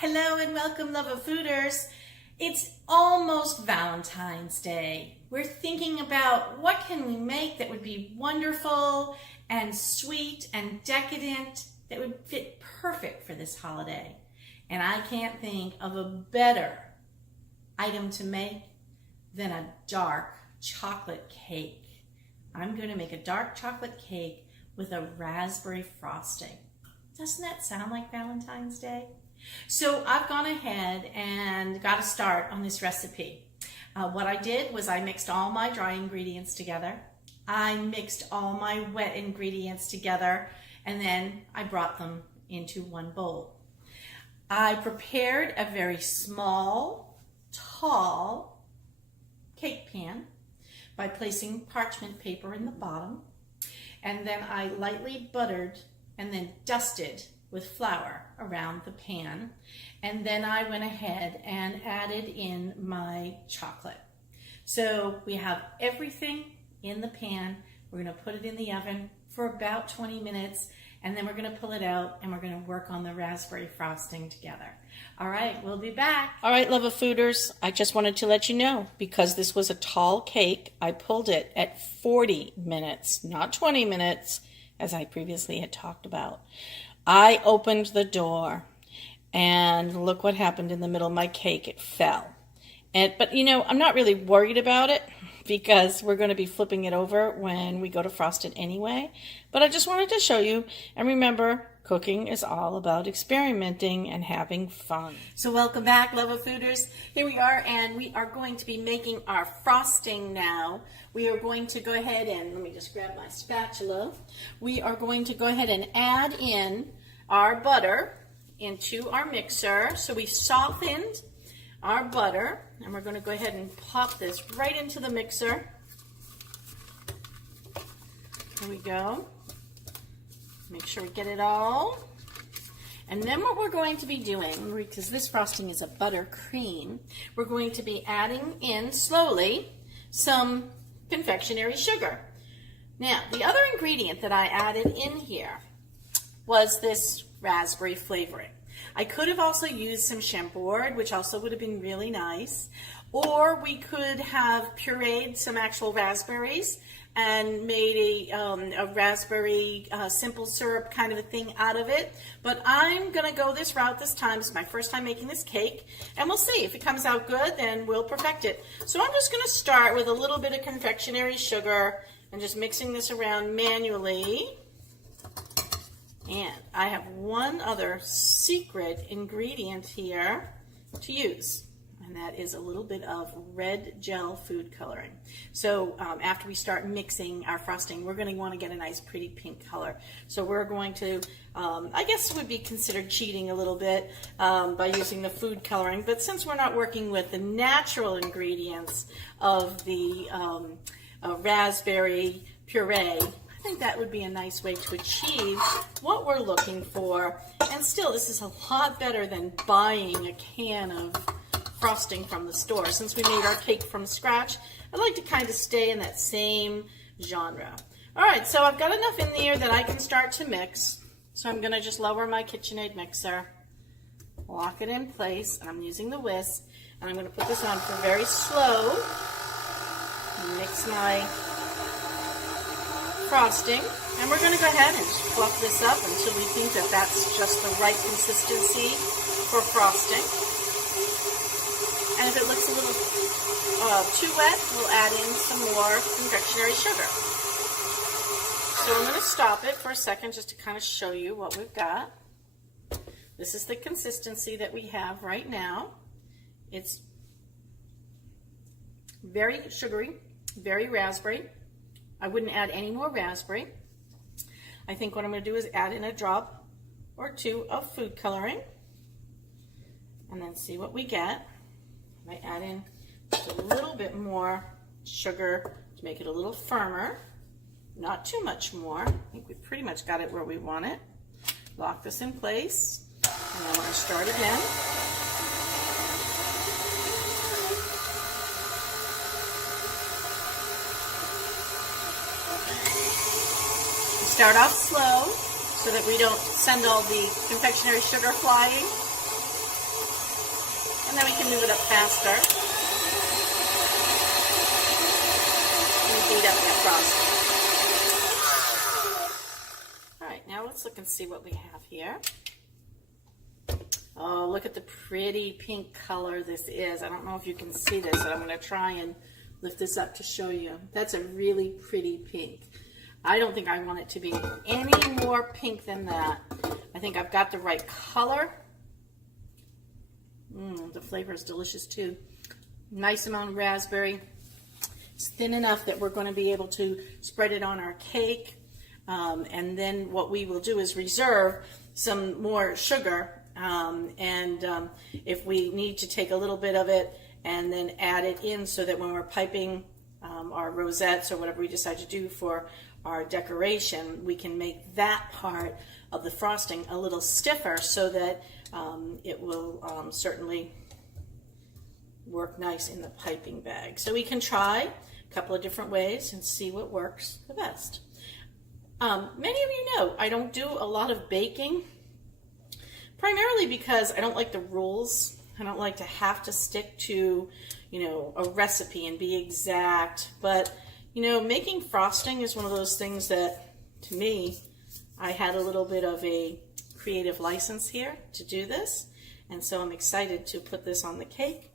Hello and welcome, love of fooders. It's almost Valentine's Day. We're thinking about what can we make that would be wonderful and sweet and decadent that would fit perfect for this holiday. And I can't think of a better item to make than a dark chocolate cake. I'm going to make a dark chocolate cake with a raspberry frosting. Doesn't that sound like Valentine's Day? So I've gone ahead and got a start on this recipe. What I did was I mixed all my dry ingredients together. I mixed all my wet ingredients together, and then I brought them into one bowl. I prepared a very small, tall cake pan by placing parchment paper in the bottom, and then I lightly buttered and then dusted with flour around the pan, and then I went ahead and added in my chocolate. So we have everything in the pan. We're going to put it in the oven for about 20 minutes, and then we're going to pull it out and we're going to work on the raspberry frosting together. All right, we'll be back. All right, love of fooders, I just wanted to let you know, because this was a tall cake, I pulled it at 40 minutes, not 20 minutes, as I previously had talked about. I opened the door, and look what happened in the middle of my cake. It fell. But you know, I'm not really worried about it because we're going to be flipping it over when we go to frost it anyway. But I just wanted to show you, and remember, cooking is all about experimenting and having fun. So welcome back, love of fooders. Here we are, and we are going to be making our frosting now. We are going to go ahead and, let me just grab my spatula. We are going to go ahead and add in our butter into our mixer. So we softened our butter, and we're going to go ahead and pop this right into the mixer. There we go. Make sure we get it all. And then what we're going to be doing, because this frosting is a buttercream, we're going to be adding in slowly some confectionery sugar. Now, the other ingredient that I added in here was this raspberry flavoring. I could have also used some chambord, which also would have been really nice, or we could have pureed some actual raspberries and made a raspberry simple syrup kind of a thing out of it. But I'm going to go this route this time. It's my first time making this cake, and we'll see. If it comes out good, then we'll perfect it. So I'm just going to start with a little bit of confectionery sugar and just mixing this around manually. And I have one other secret ingredient here to use, and that is a little bit of red gel food coloring. So after we start mixing our frosting, we're going to want to get a nice pretty pink color. So we're going to, I guess it would be considered cheating a little bit by using the food coloring, but since we're not working with the natural ingredients of the raspberry puree, I think that would be a nice way to achieve what we're looking for. And still, this is a lot better than buying a can of frosting from the store. Since we made our cake from scratch, I'd like to kind of stay in that same genre. All right, so I've got enough in there that I can start to mix. So I'm going to just lower my KitchenAid mixer, lock it in place, and I'm using the whisk, and I'm going to put this on for very slow. Mix my frosting, and we're going to go ahead and fluff this up until we think that that's just the right consistency for frosting. And if it looks a little too wet, we'll add in some more confectionery sugar. So I'm going to stop it for a second just to kind of show you what we've got. This is the consistency that we have right now. It's very sugary, very raspberry. I wouldn't add any more raspberry. I think what I'm going to do is add in a drop or two of food coloring and then see what we get. I might add in just a little bit more sugar to make it a little firmer. Not too much more. I think we pretty much got it where we want it. Lock this in place, and then we're going to start again. Start off slow so that we don't send all the confectionery sugar flying. And then we can move it up faster. And beat up that frosting. All right, now let's look and see what we have here. Oh, look at the pretty pink color this is. I don't know if you can see this, but I'm going to try and lift this up to show you. That's a really pretty pink. I don't think I want it to be any more pink than that. I think I've got the right color. The flavor is delicious too. Nice amount of raspberry. It's thin enough that we're going to be able to spread it on our cake. And then what we will do is reserve some more sugar. If we need to take a little bit of it and then add it in so that when we're piping our rosettes or whatever we decide to do for our decoration, we can make that part of the frosting a little stiffer so that it will certainly work nice in the piping bag. So we can try a couple of different ways and see what works the best. Many of you know I don't do a lot of baking, primarily because I don't like the rules. I don't like to have to stick to, a recipe and be exact. But, making frosting is one of those things that, to me, I had a little bit of a creative license here to do this. And so I'm excited to put this on the cake